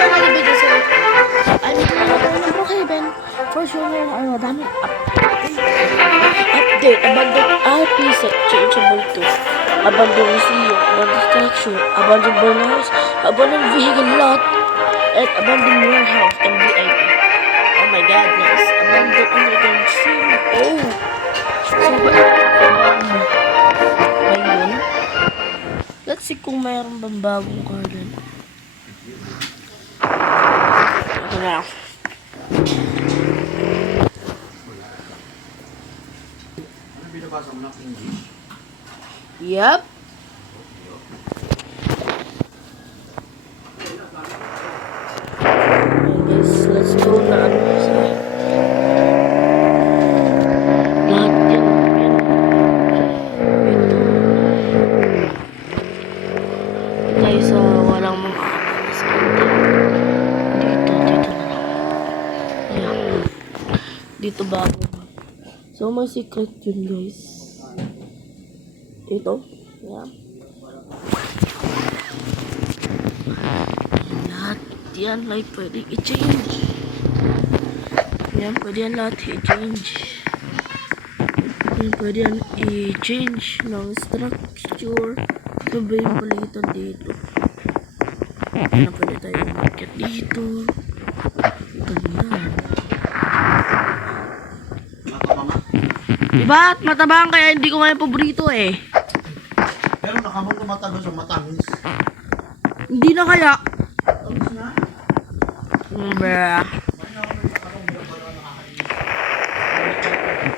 family video. So, I'm going to Brookhaven. For sure, meron daming update about the IP set changeable to abandoned museum, abandoned statue, abandoned burners, abandoned vehicle lot, and abandoned warehouse and VIP. Oh my god, guys. Abandoned underground stream. Oh! So, ngayon, let's see kung mayroon bang bagong garden. Ito na. Binabasa mo ng English? Yup. And guys, let's go na ano sa lahat yan. Guys, walang mga dito na lang. Ayan. Dito bago. So, may secret yun, guys. Ito. Ayan. Lahat yan, like, pwede i-change. Ayan, pwede yan lahat i-change. Ayan, pwede yan i-change ng structure. Sabay yung palitan dito. Ayan, pwede tayo market dito. Ganda. Diba? Matabang kaya hindi ko kaya paborito eh. Pero nakamang kumatagal sa matamis. Hindi na kaya. Tamis na? Bruh.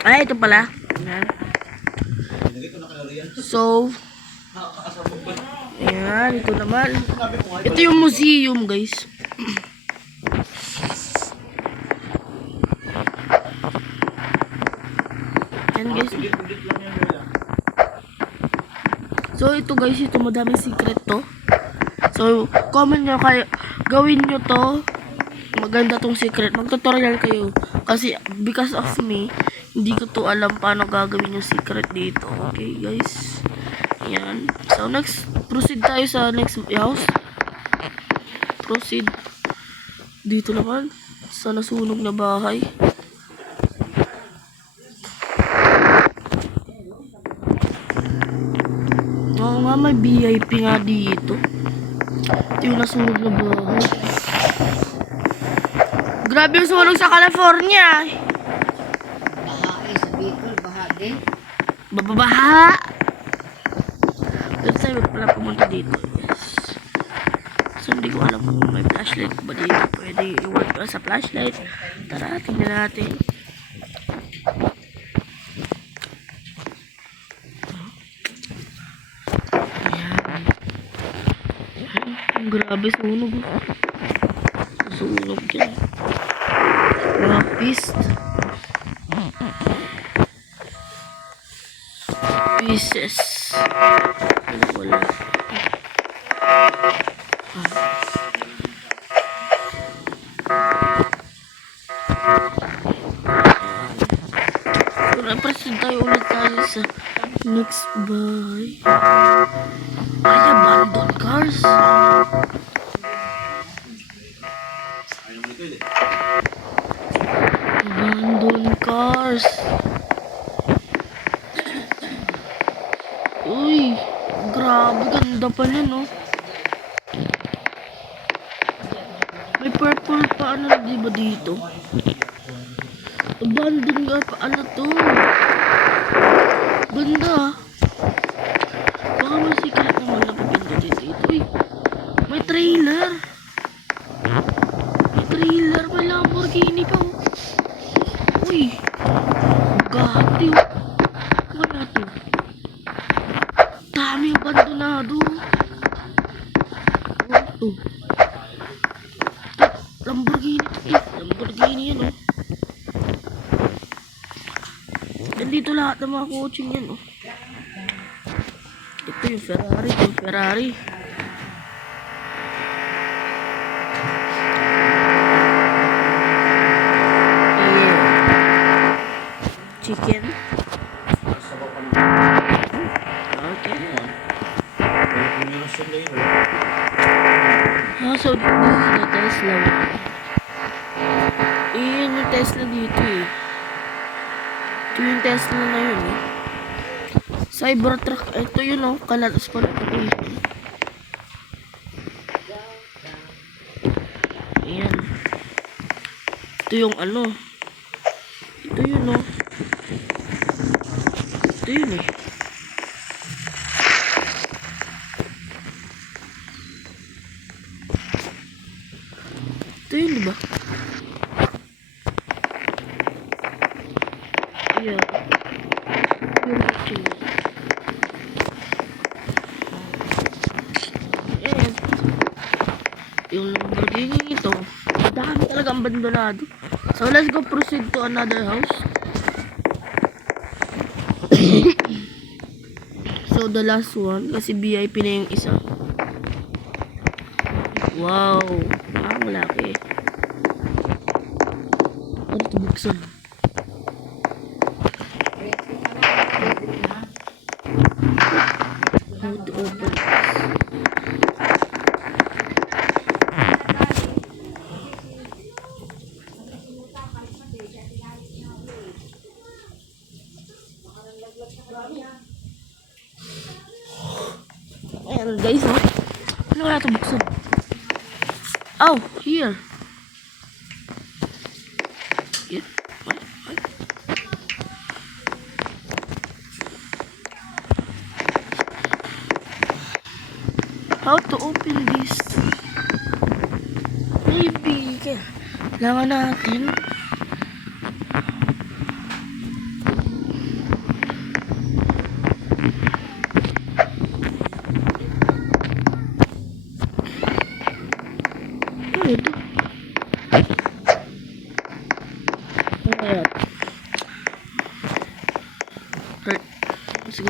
Ay, ito pala. So, ayan, ito naman. Ito yung museum, guys. Ayan, guys. So, ito guys, ito madaming secret to. So, comment nyo kayo, gawin nyo to. Maganda tong secret. Mag-tutorial kayo. Kasi, because of me, hindi ko to alam paano gagawin yung secret dito. Okay, guys. Ayan. So, next, proceed tayo sa next house. Proceed. Dito naman, sa nasunog na bahay. Oo nga, may VIP nga dito. Ito yung nasunog na bahay. Grabe yung sunog sa California. Baha sa Bicol, baha din. Bababaha. Let's say, pala pumunta dito. Yes. So, hindi ko alam kung may flashlight ba dito. Pwede i-work pa sa flashlight. Tara, tingnan natin. Ayan. Grabe sunog. Sunog yan. Mga pissed. Pieces. Wala. Represent tayo ulit tayo sa next bahay. Ay, abandoned cars. Abandoned cars. Uy, grabe, ganda pa niya, no? May purple pa, ano, di ba dito? Abandoned car pa, ano to? Ganda. Baka may secret naman na paganda dito. Uy, may trailer. May trailer, may Lamborghini pa, oh. Uy, gati, oh. Wala to. Dami abandonado. Oh, oh. Lamborghini. Lamborghini yan, oh. Nandito lahat ng mga coaching yan, oh. Ito yung Ferrari. Ito yung Ferrari. Yeah. Chicken. Okay. So this is the Tesla 1. Iyan yung Tesla dito eh. Ito yung Tesla na yun eh. Cybertruck. Ito yun oh. Kalatas ko na ito. Ayan. Ito yung ano. Ito yun oh. Ito yun eh. Ito yun diba? Yeah. Yung chain. Ayan. Yung Lamborghini ito. Dami talaga ang abandonado. So let's go proceed to another house. So the last one. Kasi VIP na yung isa. Wow. Malaki. Ano ito buksan? How to open ayan guys oh. Ano kaya ito buksan? Oh, here. Yeah. What? How to open this? Maybe kailangan natin ano ito? Alright. Let's go.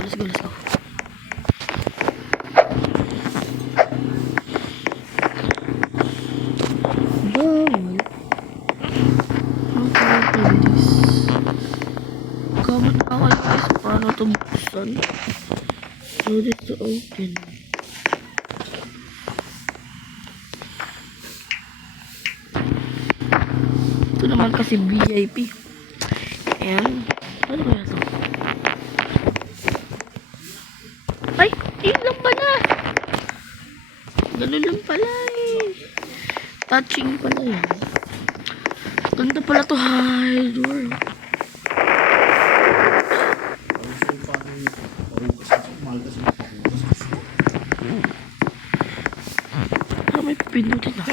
Bawal. How to open this? Comment ako guys paano ito buksan. How this to open? Ito naman kasi VIP. Ayan. Ano kaya ito? Ay! Yun lang pala! Ganun lang pala eh. Touching pala yan. Ganda pala to high door. Parang may pindutin na.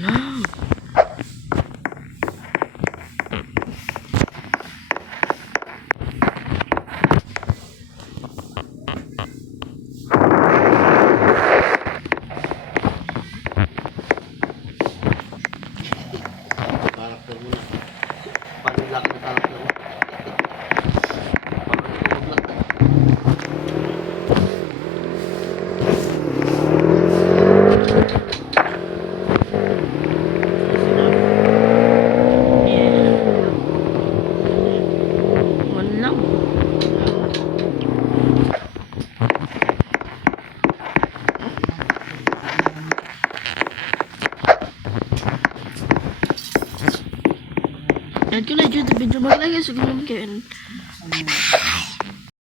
No. Karakter mo na. Panilak na karakter mo. Panilak na. Man lang. At kung na-enjoy the video, mag-like, subscribe kayo, and